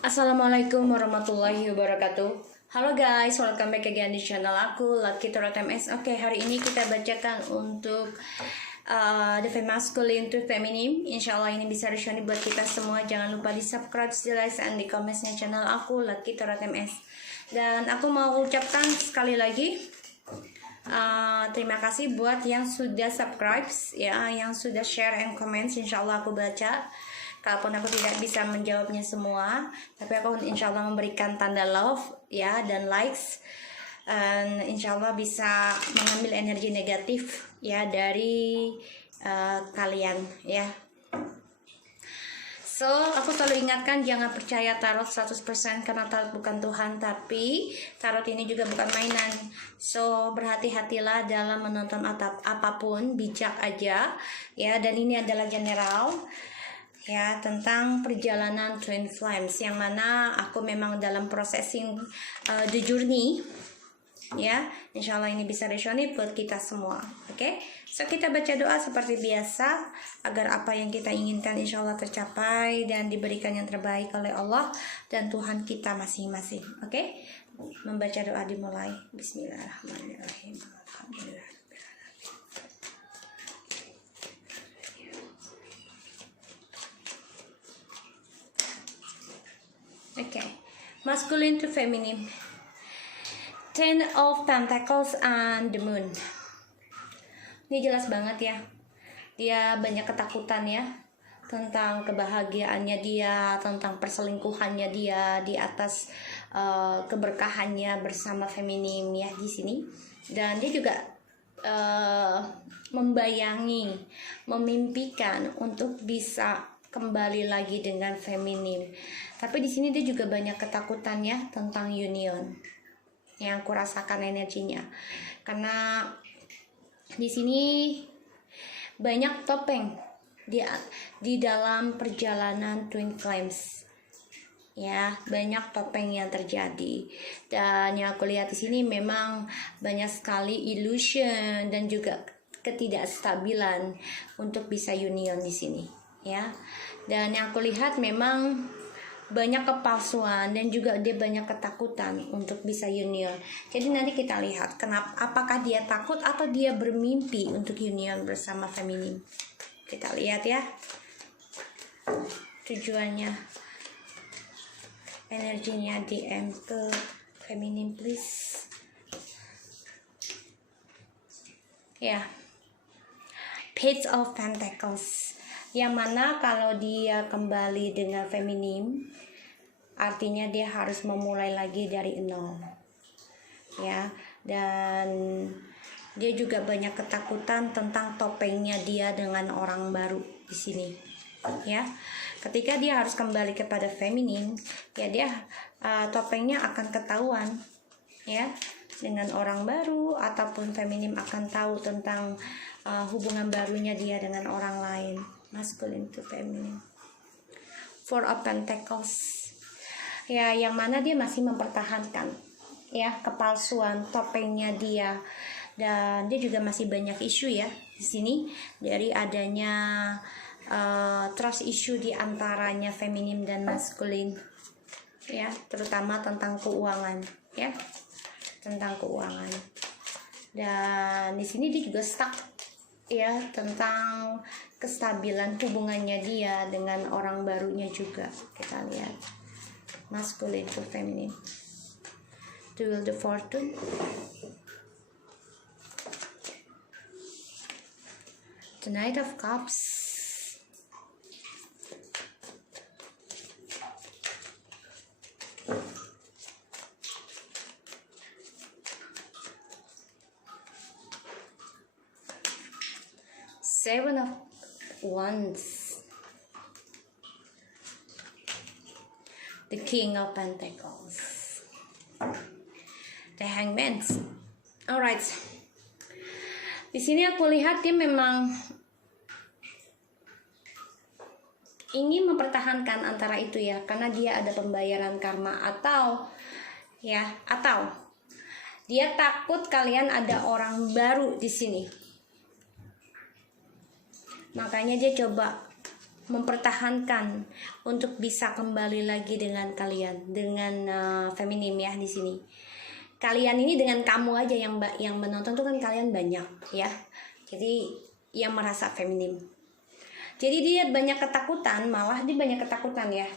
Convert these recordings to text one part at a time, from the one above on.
Assalamualaikum warahmatullahi wabarakatuh. Halo guys, welcome back again di channel aku, Lucky Tarot MS. Oke, hari ini kita bacakan untuk the masculine to feminine. Insya Allah ini bisa resonate buat kita semua. Jangan lupa di subscribe, di like, dan di komennya channel aku, Lucky Tarot MS. Dan aku mau ucapkan sekali lagi terima kasih buat yang sudah subscribe, ya, yang sudah share and comment. Insya Allah aku baca. Kalaupun aku tidak bisa menjawabnya semua, tapi aku insya Allah memberikan tanda love, ya, dan likes, dan insya Allah bisa mengambil energi negatif, ya, dari kalian, ya. So, aku selalu ingatkan jangan percaya tarot 100% karena tarot bukan Tuhan, tapi tarot ini juga bukan mainan. So, berhati-hatilah dalam menonton apapun, bijak aja, ya. Dan ini adalah general, ya, tentang perjalanan Twin Flames, yang mana aku memang dalam processing the journey, ya. Insya Allah ini bisa resonate buat kita semua. Oke, so kita baca doa seperti biasa agar apa yang kita inginkan insya Allah tercapai dan diberikan yang terbaik oleh Allah dan Tuhan kita masing-masing. Oke, membaca doa dimulai. Bismillahirrahmanirrahim. Alhamdulillah. Okay, masculine to feminine. Ten of Pentacles and the Moon. Ini jelas banget ya. Dia banyak ketakutan ya tentang kebahagiaannya dia, tentang perselingkuhannya dia di atas keberkahannya bersama feminim ya di sini. Dan dia juga membayangi, memimpikan untuk bisa kembali lagi dengan feminim. Tapi di sini dia juga banyak ketakutan ya tentang union. Yang aku rasakan energinya. Karena di sini banyak topeng di dalam perjalanan Twin Flames. Ya, banyak topeng yang terjadi. Dan yang aku lihat di sini memang banyak sekali illusion dan juga ketidakstabilan untuk bisa union di sini. Ya, dan yang aku lihat memang banyak kepalsuan dan juga dia banyak ketakutan untuk bisa union. Jadi nanti kita lihat kenapa, apakah dia takut atau dia bermimpi untuk union bersama feminim. Kita lihat ya tujuannya, energinya DM ke feminim please. Ya, Page of Pentacles, yang mana kalau dia kembali dengan feminim artinya dia harus memulai lagi dari nol, ya. Dan dia juga banyak ketakutan tentang topengnya dia dengan orang baru di sini, ya. Ketika dia harus kembali kepada feminim, ya, dia topengnya akan ketahuan, ya, dengan orang baru, ataupun feminim akan tahu tentang hubungan barunya dia dengan orang lain. Masculine to feminine. Four of Pentacles, ya, yang mana dia masih mempertahankan ya kepalsuan topengnya dia, dan dia juga masih banyak isu ya di sini dari adanya trust issue di antaranya feminim dan maskulin, ya, terutama tentang keuangan, ya, tentang keuangan. Dan di sini dia juga stuck ya tentang kestabilan hubungannya dia dengan orang barunya juga. Kita lihat masculine to feminine. Duel the Fortune, the Knight of Cups, Seven of Wands, the King of Pentacles, the Hangman. Alright, di sini aku lihat dia memang ingin mempertahankan antara itu ya, karena dia ada pembayaran karma, atau dia takut kalian ada orang baru di sini. Makanya dia coba mempertahankan untuk bisa kembali lagi dengan kalian, dengan feminim ya di sini. Kalian ini dengan kamu aja yang menonton tuh kan kalian banyak ya. Jadi yang merasa feminim. Jadi dia banyak ketakutan, malah dia banyak ketakutan ya.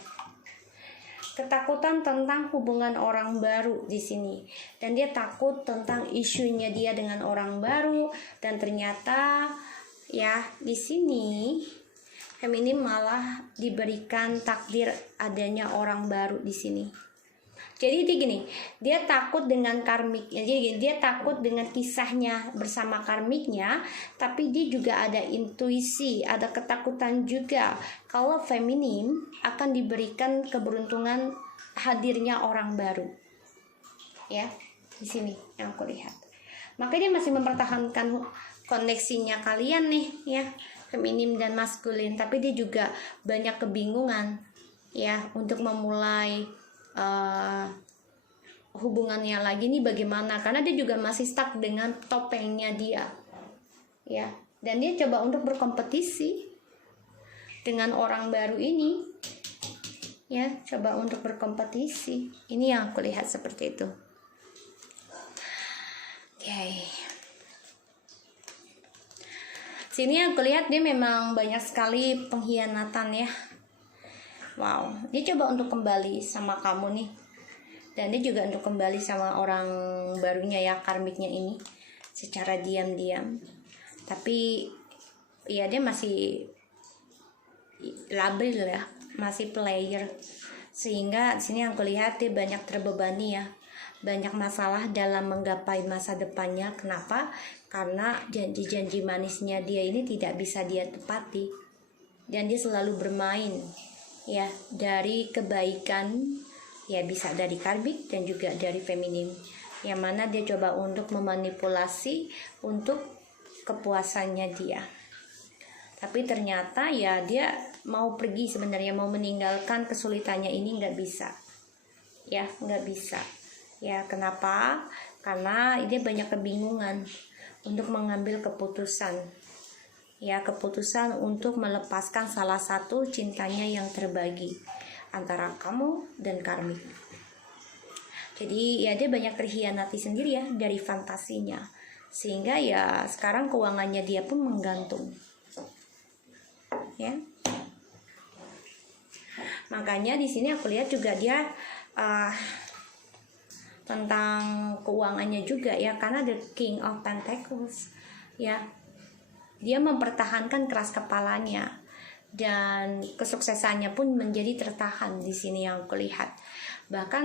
Ketakutan tentang hubungan orang baru di sini, dan dia takut tentang isunya dia dengan orang baru, dan ternyata ya di sini feminim malah diberikan takdir adanya orang baru di sini. Jadi dia gini, dia takut dengan karmiknya, jadi dia takut dengan kisahnya bersama karmiknya, tapi dia juga ada intuisi, ada ketakutan juga kalau feminim akan diberikan keberuntungan hadirnya orang baru. Ya, di sini yang aku lihat. Makanya dia masih mempertahankan koneksinya kalian nih ya, feminim dan maskulin, tapi dia juga banyak kebingungan ya untuk memulai hubungannya lagi nih bagaimana, karena dia juga masih stuck dengan topengnya dia ya, dan dia coba untuk berkompetisi dengan orang baru ini ya, coba untuk berkompetisi. Ini yang aku lihat seperti itu. Oke. Sini aku lihat dia memang banyak sekali pengkhianatan ya. Wow, dia coba untuk kembali sama kamu nih, dan dia juga untuk kembali sama orang barunya ya, karmiknya ini secara diam-diam. Tapi ya dia masih labil ya, masih player, sehingga di sini aku lihat dia banyak terbebani ya, banyak masalah dalam menggapai masa depannya. Kenapa? Karena janji-janji manisnya dia ini tidak bisa dia tepati, dan dia selalu bermain ya dari kebaikan ya, bisa dari karbik dan juga dari feminim, yang mana dia coba untuk memanipulasi untuk kepuasannya dia. Tapi ternyata ya dia mau pergi sebenarnya, mau meninggalkan kesulitannya ini nggak bisa ya, nggak bisa ya. Kenapa? Karena dia banyak kebingungan untuk mengambil keputusan ya, keputusan untuk melepaskan salah satu cintanya yang terbagi antara kamu dan karmik. Jadi ya dia banyak terhianati sendiri ya dari fantasinya, sehingga ya sekarang keuangannya dia pun menggantung ya. Makanya di sini aku lihat juga dia tentang keuangannya juga ya, karena the King of Pentacles ya, dia mempertahankan keras kepalanya, dan kesuksesannya pun menjadi tertahan di sini yang aku lihat. Bahkan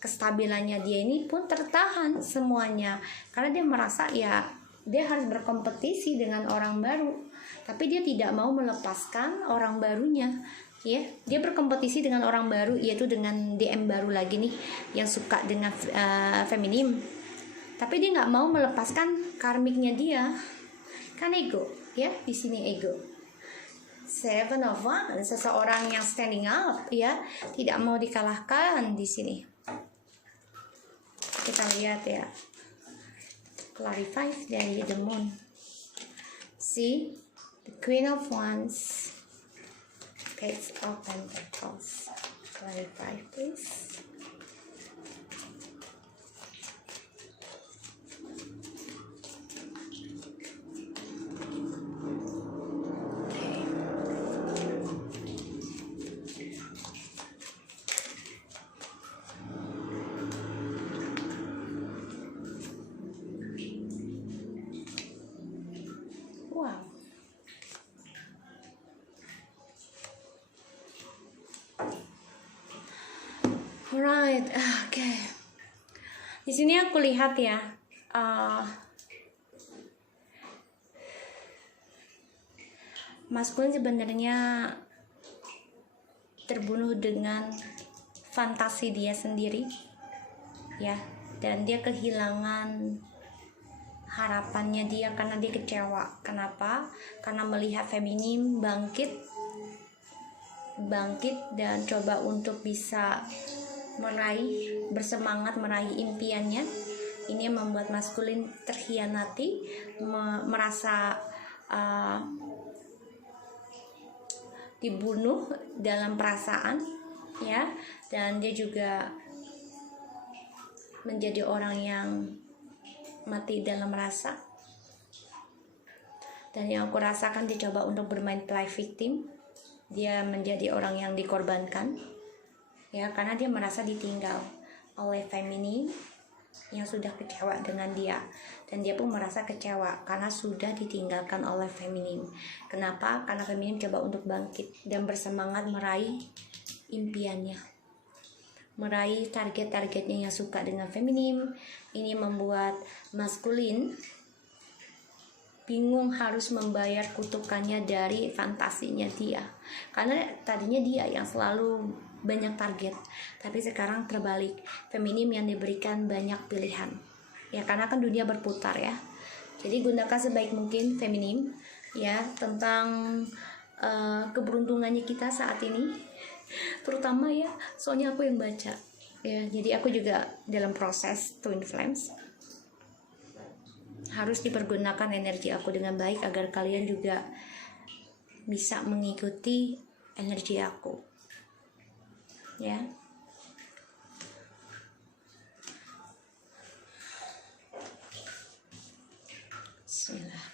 kestabilannya dia ini pun tertahan semuanya, karena dia merasa ya dia harus berkompetisi dengan orang baru, tapi dia tidak mau melepaskan orang barunya ya. Dia berkompetisi dengan orang baru, yaitu dengan DM baru lagi nih yang suka dengan feminim, tapi dia nggak mau melepaskan karmiknya dia, kan ego ya, di sini ego. Seven of Wands, seseorang yang standing up ya, tidak mau dikalahkan di sini. Kita lihat ya, clarify dari the moon. See, the Queen of Wands, Page of Pentacles. Clarify please. Alright, oke. Di sini aku lihat ya, maskulin sebenarnya terbunuh dengan fantasi dia sendiri, ya, dan dia kehilangan harapannya dia karena dia kecewa. Kenapa? Karena melihat feminim bangkit dan coba untuk bisa bersemangat meraih impiannya. Ini yang membuat maskulin terhianati, merasa dibunuh dalam perasaan, ya, dan dia juga menjadi orang yang mati dalam rasa. Dan yang aku rasakan, dia coba untuk bermain play victim, dia menjadi orang yang dikorbankan, ya, karena dia merasa ditinggal oleh feminim yang sudah kecewa dengan dia, dan dia pun merasa kecewa karena sudah ditinggalkan oleh feminim. Kenapa? Karena feminim coba untuk bangkit dan bersemangat meraih impiannya, meraih target-targetnya yang suka dengan feminim. Ini membuat maskulin bingung harus membayar kutukannya dari fantasinya dia, karena tadinya dia yang selalu banyak target, tapi sekarang terbalik, feminim yang diberikan banyak pilihan, ya, karena kan dunia berputar, ya. Jadi gunakan sebaik mungkin feminim, ya, tentang keberuntungannya kita saat ini, terutama, ya, soalnya aku yang baca, ya, jadi aku juga dalam proses Twin Flames, harus dipergunakan energi aku dengan baik agar kalian juga bisa mengikuti energi aku, ya. Bismillah.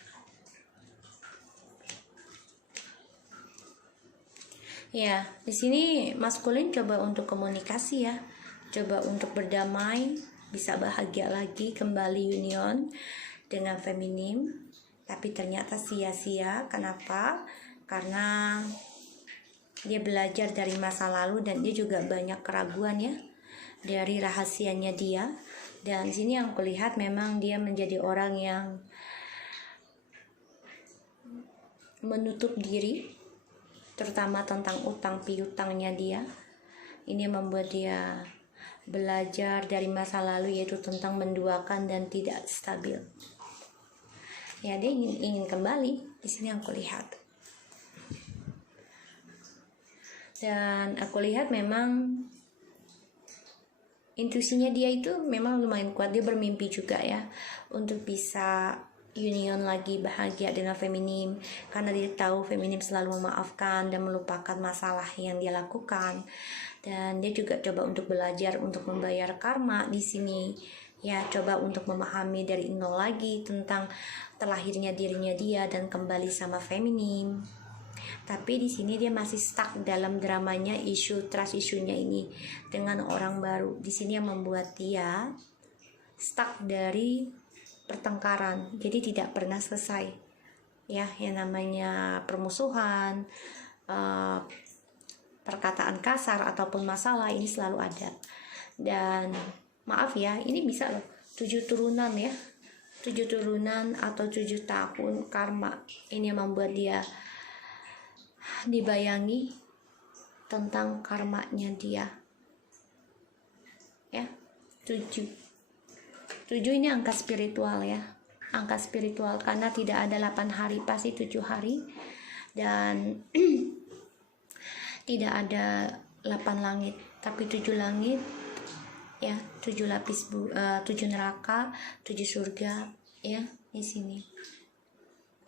Ya, di sini maskulin coba untuk komunikasi, ya, coba untuk berdamai, bisa bahagia lagi, kembali union dengan feminim, tapi ternyata sia-sia. Kenapa? Karena dia belajar dari masa lalu dan dia juga banyak keraguan, ya, dari rahasianya dia. Dan sini yang kulihat memang dia menjadi orang yang menutup diri, terutama tentang utang piutangnya dia. Ini membuat dia belajar dari masa lalu, yaitu tentang menduakan dan tidak stabil. Ya, dia ingin kembali. Di sini aku lihat. Dan aku lihat memang intuisinya dia itu memang lumayan kuat. Dia bermimpi juga, ya, untuk bisa union lagi, bahagia dengan feminim, karena dia tahu feminim selalu memaafkan dan melupakan masalah yang dia lakukan. Dan dia juga coba untuk belajar untuk membayar karma di sini, ya, coba untuk memahami dari nol lagi tentang terlahirnya dirinya dia dan kembali sama feminim. Tapi di sini dia masih stuck dalam dramanya, isu trust isunya ini dengan orang baru. Di sini yang membuat dia stuck dari pertengkaran, jadi tidak pernah selesai, ya, yang namanya permusuhan, perkataan kasar ataupun masalah ini selalu ada. Dan maaf, ya, ini bisa loh 7 turunan, ya, 7 turunan atau 7 tahun karma ini yang membuat dia dibayangi tentang karmanya dia, ya. 7 ini angka spiritual, ya, angka spiritual, karena tidak ada 8 hari, pasti 7 hari. Dan tidak ada 8 langit, tapi 7 langit, ya, 7 lapis 7 neraka, 7 surga, ya, di sini.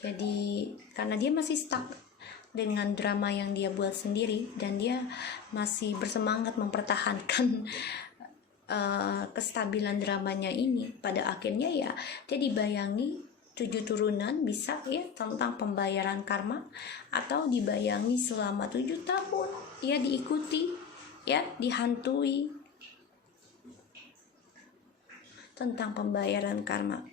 Jadi karena dia masih stuck dengan drama yang dia buat sendiri, dan dia masih bersemangat mempertahankan kestabilan dramanya ini, pada akhirnya, ya, dia dibayangi 7 turunan, bisa, ya, tentang pembayaran karma, atau dibayangi selama 7 tahun, ya, diikuti, ya, dihantui tentang pembayaran karma,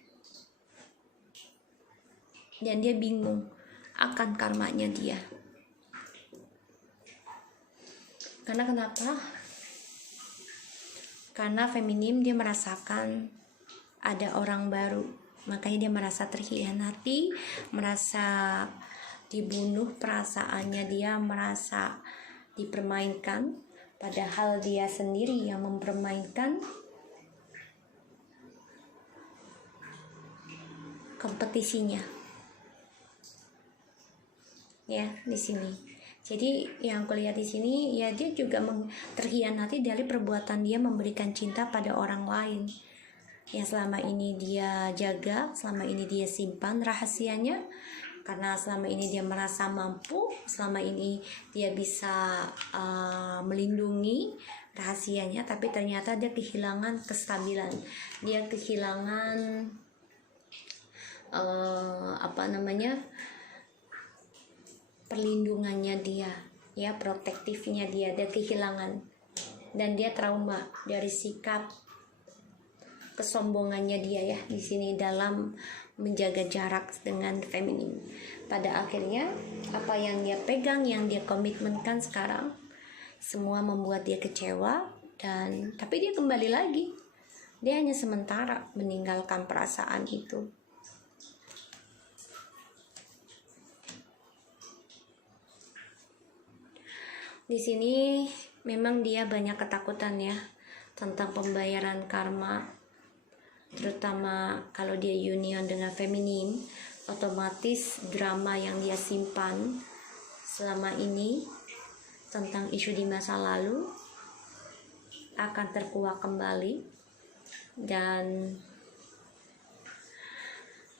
dan dia bingung akan karmanya dia. Karena kenapa? Karena feminim dia merasakan ada orang baru, makanya dia merasa terhianati, merasa dibunuh perasaannya, dia merasa dipermainkan, padahal dia sendiri yang mempermainkan kompetisinya, ya, di sini. Jadi yang aku lihat di sini, ya, dia juga terhianati dari perbuatan dia memberikan cinta pada orang lain yang selama ini dia jaga, selama ini dia simpan rahasianya, karena selama ini dia merasa mampu, selama ini dia bisa melindungi rahasianya, tapi ternyata dia kehilangan kestabilan, dia kehilangan perlindungannya dia, ya, protektifnya dia kehilangan, dan dia trauma dari sikap kesombongannya dia ya di sini dalam menjaga jarak dengan feminim. Pada akhirnya apa yang dia pegang, yang dia komitmenkan sekarang, semua membuat dia kecewa, dan tapi dia kembali lagi. Dia hanya sementara meninggalkan perasaan itu. Di sini memang dia banyak ketakutan ya tentang pembayaran karma, terutama kalau dia union dengan feminim. Otomatis drama yang dia simpan selama ini tentang isu di masa lalu akan terkuak kembali, dan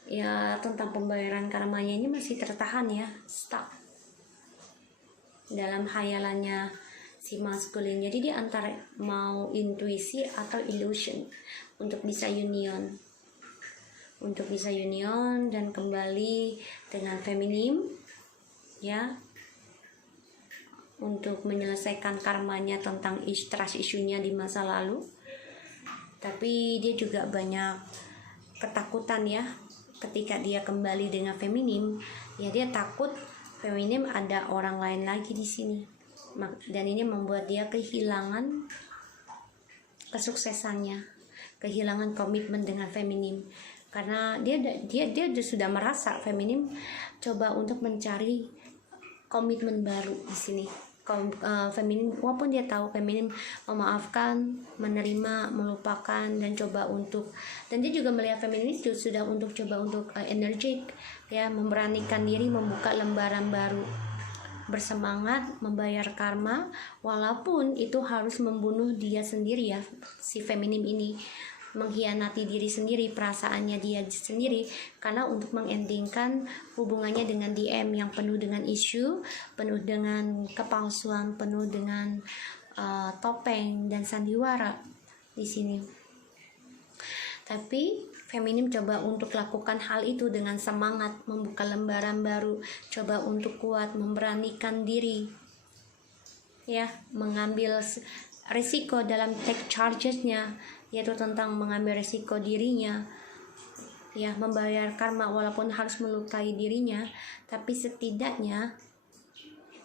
ya tentang pembayaran karmanya ini masih tertahan ya, stuck dalam hayalannya si maskulin. Jadi dia antara mau intuisi atau illusion untuk bisa union dan kembali dengan feminim ya, untuk menyelesaikan karmanya tentang trust isunya di masa lalu. Tapi dia juga banyak ketakutan ya ketika dia kembali dengan feminim, ya dia takut feminim ada orang lain lagi di sini, dan ini membuat dia kehilangan kesuksesannya, kehilangan komitmen dengan feminim, karena dia sudah merasa feminim coba untuk mencari komitmen baru di sini. Feminim, walaupun dia tahu feminim memaafkan, menerima, melupakan, dan dia juga melihat feminim itu sudah untuk energik ya, memberanikan diri membuka lembaran baru, bersemangat membayar karma, walaupun itu harus membunuh dia sendiri ya, si feminim ini mengkhianati diri sendiri, perasaannya dia sendiri, karena untuk mengendingkan hubungannya dengan DM yang penuh dengan isu, penuh dengan kepalsuan, penuh dengan topeng dan sandiwara di sini. Tapi feminim coba untuk lakukan hal itu dengan semangat, membuka lembaran baru, coba untuk kuat, memberanikan diri ya, mengambil risiko dalam take charges-nya, yaitu tentang mengambil risiko dirinya ya, membayar karma walaupun harus melukai dirinya, tapi setidaknya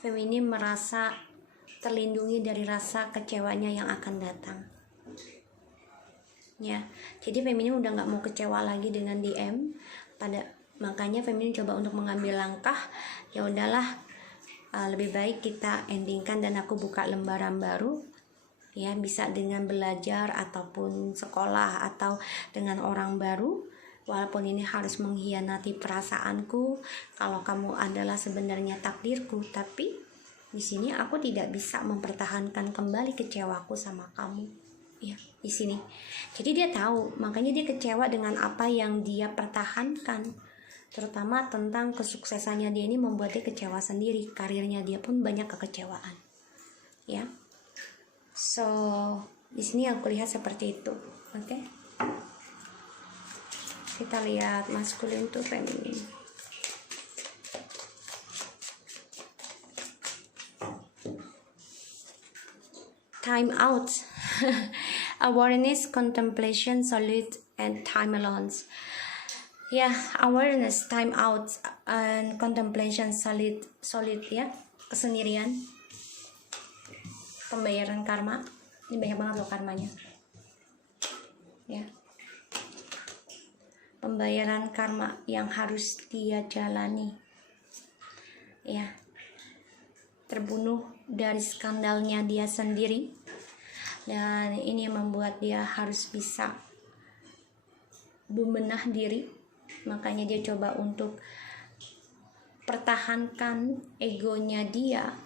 feminim merasa terlindungi dari rasa kecewanya yang akan datang ya. Jadi feminim udah nggak mau kecewa lagi dengan DM, makanya feminim coba untuk mengambil langkah, ya udahlah, lebih baik kita endingkan dan aku buka lembaran baru ya, bisa dengan belajar ataupun sekolah atau dengan orang baru, walaupun ini harus mengkhianati perasaanku. Kalau kamu adalah sebenarnya takdirku, tapi di sini aku tidak bisa mempertahankan kembali kecewaku sama kamu ya di sini. Jadi dia tahu, makanya dia kecewa dengan apa yang dia pertahankan, terutama tentang kesuksesannya dia ini membuat dia kecewa sendiri, karirnya dia pun banyak kekecewaan ya. So di sini aku lihat seperti itu. Oke. Kita lihat maskulin to feminin. Time out. Awareness, contemplation, solitude, and time alone. Ya, awareness, time out, and contemplation, solid ya, kesendirian. Pembayaran karma, ini banyak banget loh karmanya ya. Pembayaran karma yang harus dia jalani ya, terbunuh dari skandalnya dia sendiri, dan ini membuat dia harus bisa bebenah diri. Makanya dia coba untuk pertahankan egonya dia,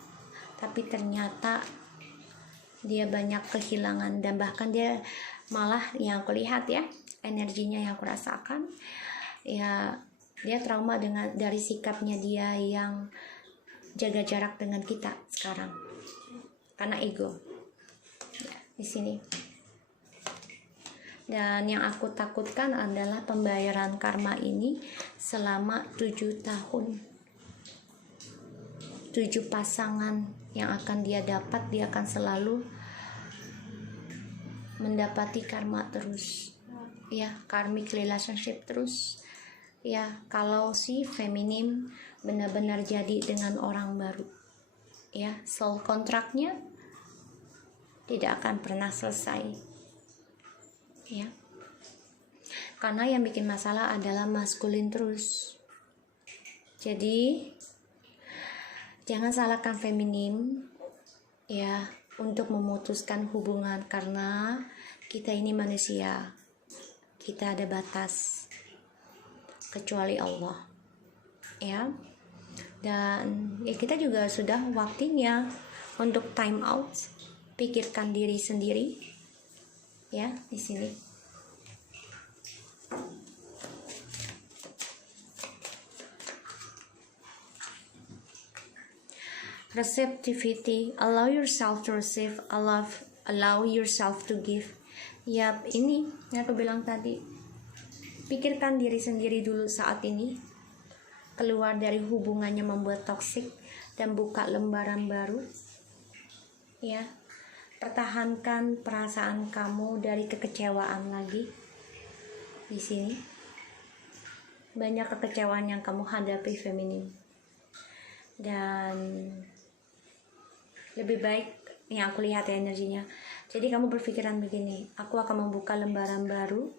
tapi ternyata dia banyak kehilangan, dan bahkan dia malah, yang aku lihat ya, energinya yang aku rasakan ya, Dia trauma dari sikapnya dia yang jaga jarak dengan kita sekarang karena ego. Di sini. Dan yang aku takutkan adalah pembayaran karma ini selama 7 tahun. 7 pasangan yang akan dia dapat, dia akan selalu mendapati karma terus. Ya, karmic relationship terus. Ya, kalau si feminim benar-benar jadi dengan orang baru. Ya, soul kontraknya tidak akan pernah selesai. Ya, karena yang bikin masalah adalah maskulin terus. Jadi jangan salahkan feminim ya untuk memutuskan hubungan, karena kita ini manusia, kita ada batas kecuali Allah ya. Dan ya kita juga sudah waktunya untuk time out, pikirkan diri sendiri. Ya, di sini. Receptivity, allow yourself to receive, allow yourself to give. Yap, ini yang aku bilang tadi. Pikirkan diri sendiri dulu saat ini. Keluar dari hubungannya membuat toksik dan buka lembaran baru. Ya. Pertahankan perasaan kamu dari kekecewaan lagi. Di sini banyak kekecewaan yang kamu hadapi feminim, dan lebih baik yang aku lihat ya energinya. Jadi kamu berpikiran begini, aku akan membuka lembaran baru,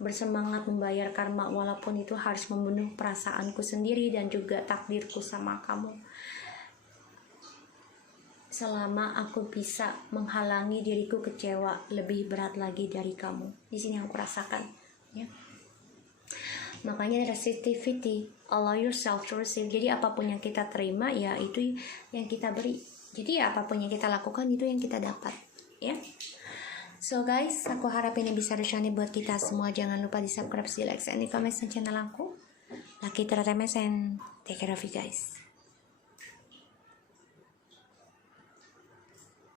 bersemangat membayar karma walaupun itu harus membunuh perasaanku sendiri dan juga takdirku sama kamu. Selama aku bisa menghalangi diriku kecewa lebih berat lagi dari kamu. Di sini yang aku rasakan ya. Makanya receptivity, allow yourself to receive. Jadi apapun yang kita terima ya itu yang kita beri. Jadi apapun yang kita lakukan itu yang kita dapat ya. So guys, aku harap ini bisa resonate buat kita semua. Jangan lupa di subscribe, like, and di comment channel aku. Lucky Teratemes and take care of you guys.